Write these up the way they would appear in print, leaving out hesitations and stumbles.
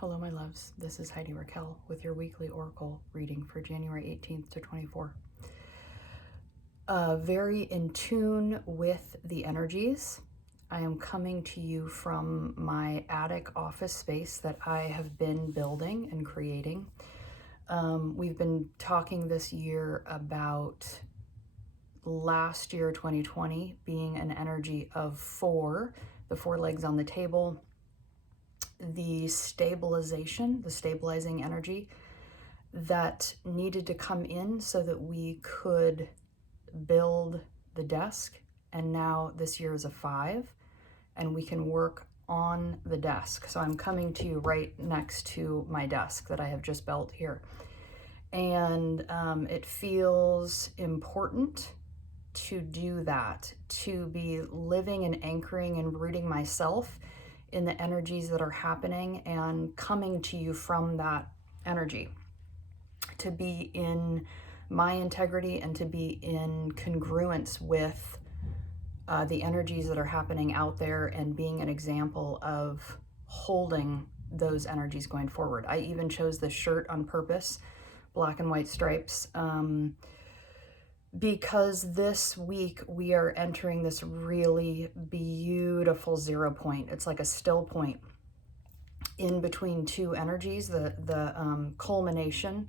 Hello, my loves. This is Heidi Raquel with your weekly oracle reading for January 18th to 24. Very in tune with the energies. I am coming to you from my attic office space that I have been building and creating. We've been talking this year about last year, 2020, being an energy of four, the four legs on the table, the stabilizing energy that needed to come in so that we could build the desk. And now this year is a 5 and we can work on the desk. So I'm coming to you right next to my desk that I have just built here. And it feels important to do that, to be living and anchoring and rooting myself in the energies that are happening and coming to you from that energy, to be in my integrity and to be in congruence with the energies that are happening out there and being an example of holding those energies going forward. I even chose this shirt on purpose, black and white stripes, because this week we are entering this really beautiful 0 point. It's like a still point in between two energies, the culmination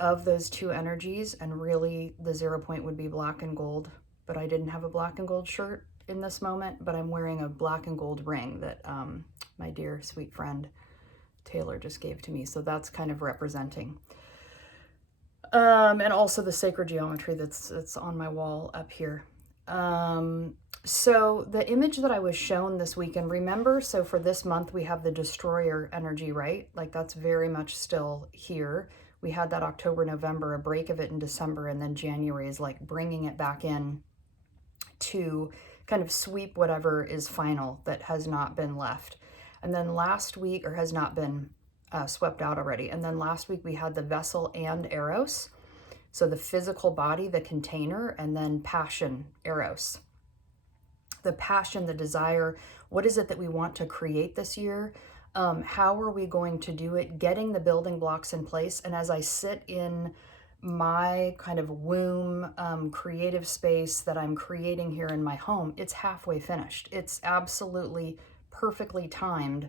of those two energies, and really the 0 point would be black and gold, but I didn't have a black and gold shirt in this moment, but I'm wearing a black and gold ring that my dear sweet friend Taylor just gave to me, so that's kind of representing. And also the sacred geometry that's on my wall up here. So the image that I was shown this weekend, remember, so for this month we have the destroyer energy, right? Like that's very much still here. We had that October, November, a break of it in December, and then January is like bringing it back in to kind of sweep whatever is final that has not been left. And then last week, or has not been swept out already. And then last week we had the vessel and eros. So the physical body, the container, and then passion, eros. The passion, the desire, what is it that we want to create this year? How are we going to do it? Getting the building blocks in place. And as I sit in my kind of womb creative space that I'm creating here in my home, it's halfway finished. It's absolutely perfectly timed.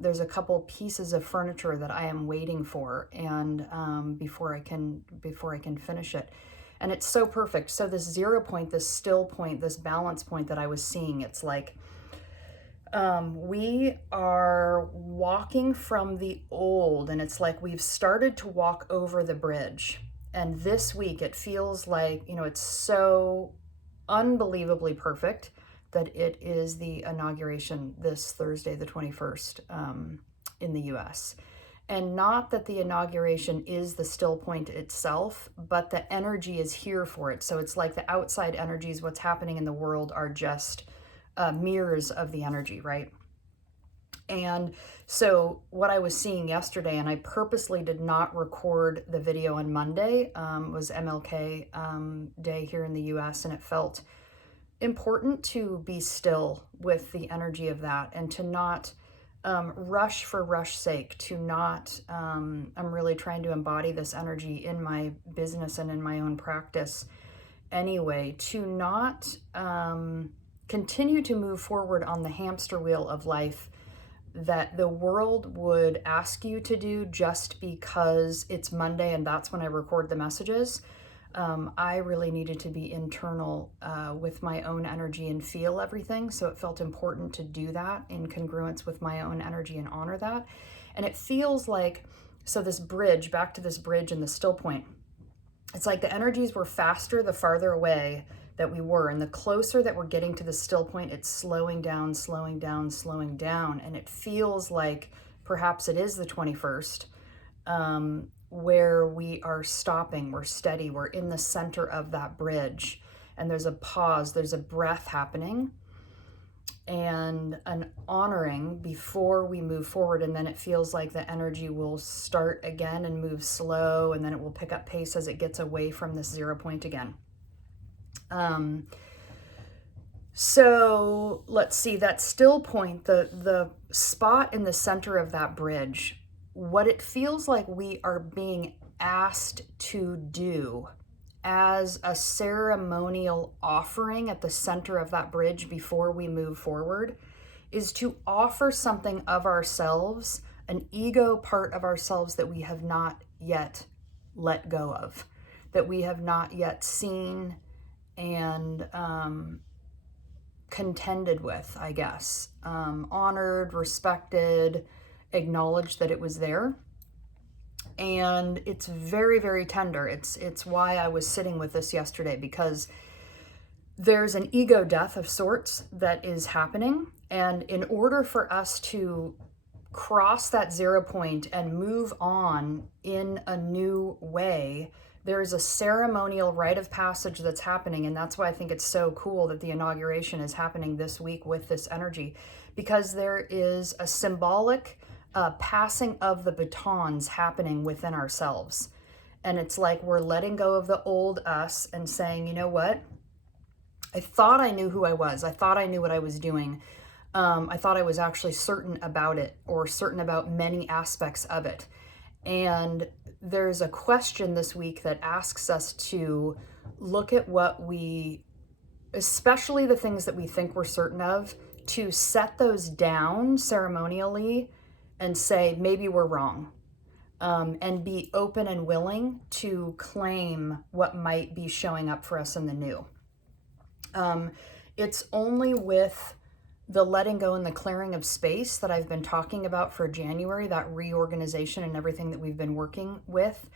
There's a couple pieces of furniture that I am waiting for, and before I can finish it, and it's so perfect. So this 0 point, this still point, this balance point that I was seeing, it's like we are walking from the old, and it's like we've started to walk over the bridge. And this week it feels like, it's so unbelievably perfect that it is the inauguration this Thursday, the 21st, in the US. And not that the inauguration is the still point itself, but the energy is here for it. So it's like the outside energies, what's happening in the world, are just mirrors of the energy, right? And so what I was seeing yesterday, and I purposely did not record the video on Monday, was MLK Day here in the US, and it felt important to be still with the energy of that and to not rush for rush sake, to not, I'm really trying to embody this energy in my business and in my own practice anyway, to not continue to move forward on the hamster wheel of life that the world would ask you to do just because it's Monday and that's when I record the messages. I really needed to be internal with my own energy and feel everything. So it felt important to do that in congruence with my own energy and honor that. And it feels like, so this bridge, back to this bridge and the still point, it's like the energies were faster the farther away that we were. And the closer that we're getting to the still point, it's slowing down, slowing down, slowing down. And it feels like perhaps it is the 21st. Where we are stopping, we're steady, we're in the center of that bridge, and there's a pause, there's a breath happening, and an honoring before we move forward. And then it feels like the energy will start again and move slow, and then it will pick up pace as it gets away from this 0 point again. So let's see, that still point, the spot in the center of that bridge, what it feels like we are being asked to do as a ceremonial offering at the center of that bridge before we move forward is to offer something of ourselves, an ego part of ourselves that we have not yet let go of, that we have not yet seen and contended with, I guess. Honored, respected, acknowledged that it was there. And it's very, very tender. It's why I was sitting with this yesterday, because there's an ego death of sorts that is happening. And in order for us to cross that 0 point and move on in a new way, there's a ceremonial rite of passage that's happening. And that's why I think it's so cool that the inauguration is happening this week with this energy, because there is a symbolic passing of the batons happening within ourselves. And it's like we're letting go of the old us and saying, you know what? I thought I knew who I was. I thought I knew what I was doing. I thought I was actually certain about it, or certain about many aspects of it. And there's a question this week that asks us to look at what we, especially the things that we think we're certain of, to set those down ceremonially and say, maybe we're wrong. And be open and willing to claim what might be showing up for us in the new. It's only with the letting go and the clearing of space that I've been talking about for January, that reorganization and everything that we've been working with.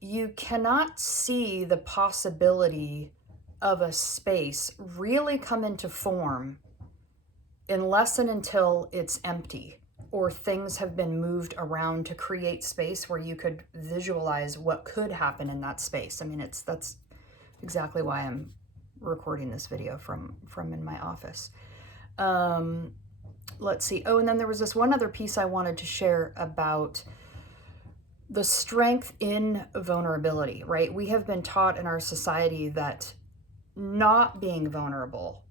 You cannot see the possibility of a space really come into form unless and until it's empty, or things have been moved around to create space where you could visualize what could happen in that space. I mean, that's exactly why I'm recording this video from in my office. Let's see. Oh, and then there was this one other piece I wanted to share about the strength in vulnerability, right? We have been taught in our society that not being vulnerable,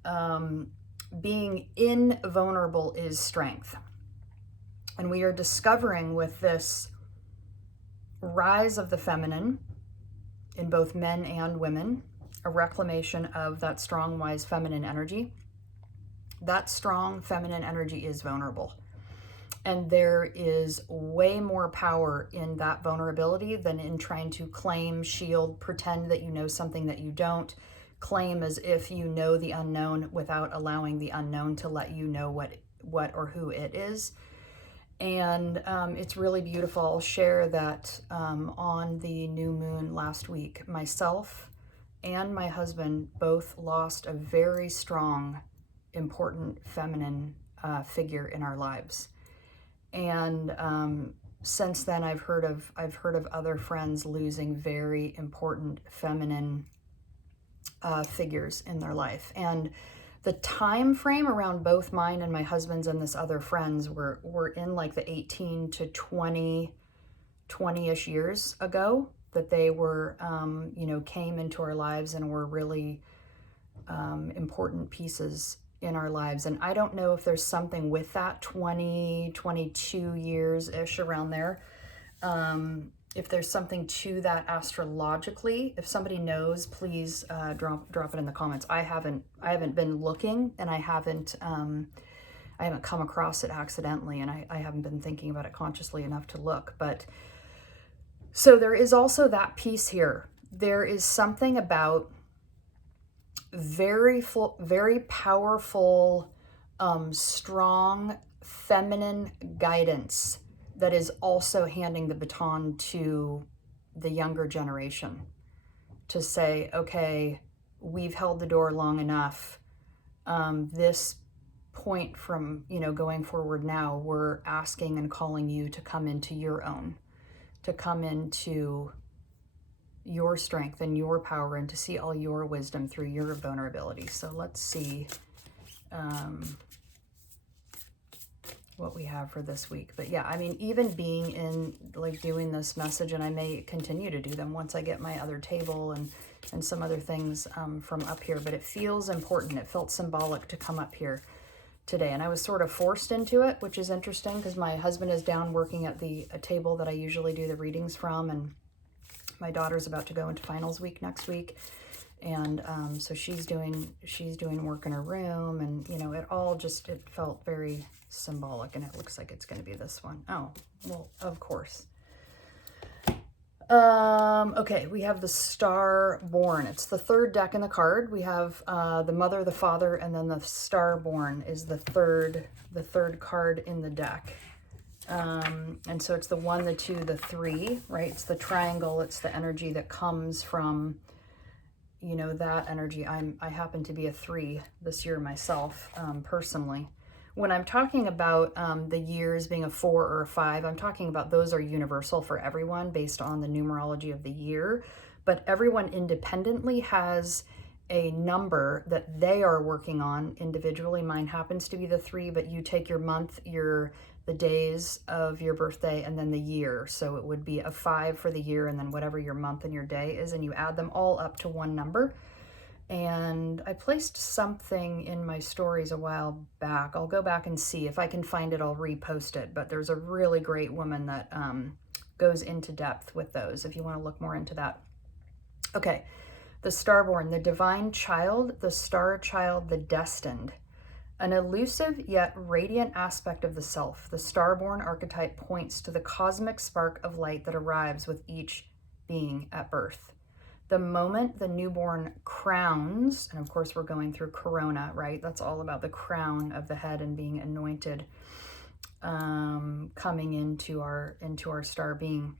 being invulnerable is strength. And we are discovering with this rise of the feminine in both men and women, a reclamation of that strong, wise feminine energy. That strong feminine energy is vulnerable. And there is way more power in that vulnerability than in trying to claim, shield, pretend that you know something that you don't, claim as if you know the unknown without allowing the unknown to let you know what or who it is. And it's really beautiful. I'll share that on the new moon last week, myself and my husband both lost a very strong, important feminine figure in our lives. And since then, I've heard of other friends losing very important feminine figures in their life. And the time frame around both mine and my husband's and this other friends were in like the 18 to 20-ish years ago, that they were, came into our lives and were really important pieces in our lives. And I don't know if there's something with that 22 years-ish around there. If there's something to that astrologically, if somebody knows, please drop it in the comments. I haven't been looking, and I haven't come across it accidentally, and I haven't been thinking about it consciously enough to look. But so there is also that piece here. There is something about very powerful, strong feminine guidance that is also handing the baton to the younger generation to say, okay, we've held the door long enough. This point from, going forward now, we're asking and calling you to come into your own, to come into your strength and your power, and to see all your wisdom through your vulnerability. So let's see. what we have for this week. But yeah, I mean, even being in, like, doing this message, and I may continue to do them once I get my other table and some other things from up here, but it feels important. It felt symbolic to come up here today, and I was sort of forced into it, which is interesting because my husband is down working at the table that I usually do the readings from, and my daughter's about to go into finals week next week, and so she's doing work in her room, and you know, it felt very symbolic, and it looks like it's going to be this one. Oh, well, of course. Okay, we have the Star Born. It's the third deck in the card. We have the Mother, the Father, and then the Star Born is the third card in the deck. And so it's the 1, the 2, the 3, right? It's the triangle. It's the energy that comes from, you know, that energy. I happen to be a 3 this year myself, personally. When I'm talking about the years being a 4 or a 5, I'm talking about those are universal for everyone based on the numerology of the year. But everyone independently has a number that they are working on individually. Mine happens to be the 3, but you take your month, the days of your birthday, and then the year. So it would be a 5 for the year, and then whatever your month and your day is, and you add them all up to one number. And I placed something in my stories a while back. I'll go back and see. If I can find it, I'll repost it. But there's a really great woman that goes into depth with those if you want to look more into that. Okay, the Starborn, the divine child, the star child, the destined. An elusive yet radiant aspect of the self, the Starborn archetype points to the cosmic spark of light that arrives with each being at birth. The moment the newborn crowns, and of course we're going through Corona, right? That's all about the crown of the head and being anointed, coming into our star being.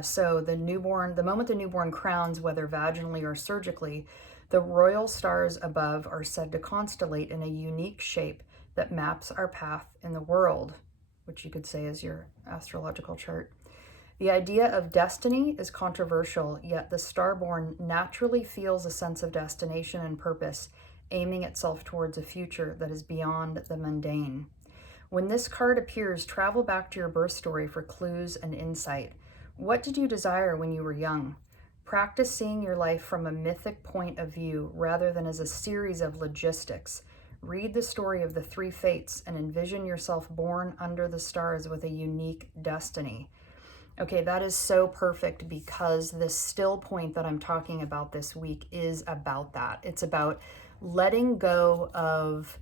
So the moment the newborn crowns, whether vaginally or surgically, the royal stars above are said to constellate in a unique shape that maps our path in the world, which you could say is your astrological chart. The idea of destiny is controversial, yet the Starborn naturally feels a sense of destination and purpose, aiming itself towards a future that is beyond the mundane. When this card appears, travel back to your birth story for clues and insight. What did you desire when you were young? Practice seeing your life from a mythic point of view rather than as a series of logistics. Read the story of the 3 fates and envision yourself born under the stars with a unique destiny. Okay, that is so perfect because the still point that I'm talking about this week is about that. It's about letting go of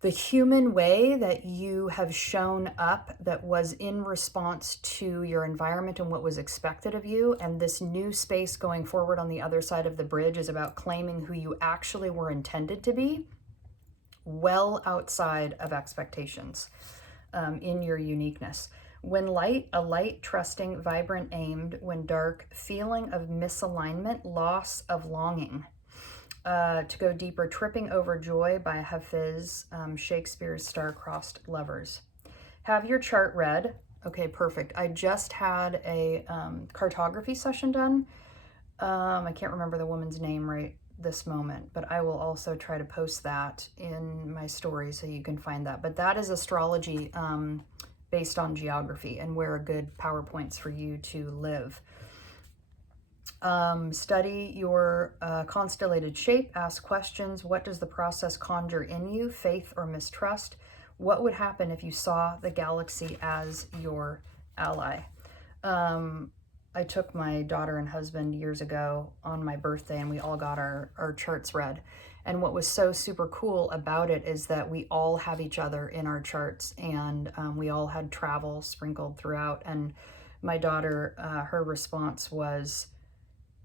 the human way that you have shown up that was in response to your environment and what was expected of you. And this new space going forward on the other side of the bridge is about claiming who you actually were intended to be, well outside of expectations, in your uniqueness. When light, a light, trusting, vibrant, aimed. When dark, feeling of misalignment, loss of longing. To go deeper, Tripping Over Joy by Hafiz, Shakespeare's Star-Crossed Lovers. Have your chart read. Okay, perfect. I just had a cartography session done. I can't remember the woman's name right this moment, but I will also try to post that in my story so you can find that. But that is astrology based on geography and where are good PowerPoints for you to live. Study your constellated shape, ask questions. What does the process conjure in you? Faith or mistrust? What would happen if you saw the galaxy as your ally? I took my daughter and husband years ago on my birthday and we all got our charts read. And what was so super cool about it is that we all have each other in our charts, and we all had travel sprinkled throughout. And my daughter, her response was,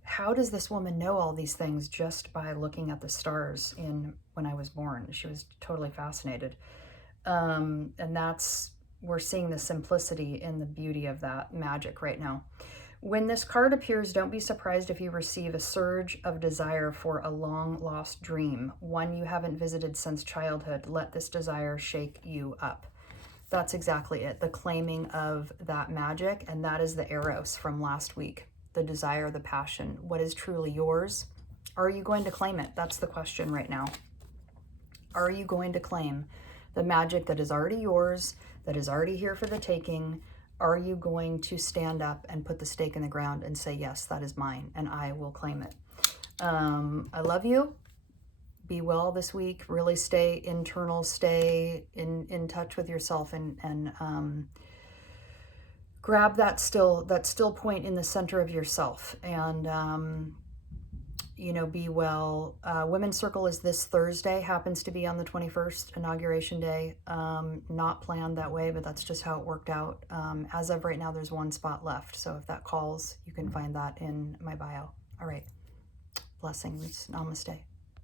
how does this woman know all these things just by looking at the stars when I was born? She was totally fascinated. And we're seeing the simplicity and the beauty of that magic right now. When this card appears, don't be surprised if you receive a surge of desire for a long lost dream, one you haven't visited since childhood. Let this desire shake you up. That's exactly it, the claiming of that magic, and that is the Eros from last week. The desire, the passion, what is truly yours. Are you going to claim it? That's the question right now. Are you going to claim the magic that is already yours, that is already here for the taking. Are you going to stand up and put the stake in the ground and say, yes, that is mine, and I will claim it? I love you. Be well this week. Really stay internal, stay in touch with yourself, and grab that still point in the center of yourself, and you know, be well. Women's Circle is this Thursday, happens to be on the 21st, Inauguration Day. Not planned that way, but that's just how it worked out. As of right now, there's one spot left, so if that calls, you can find that in my bio. All right. Blessings. Namaste.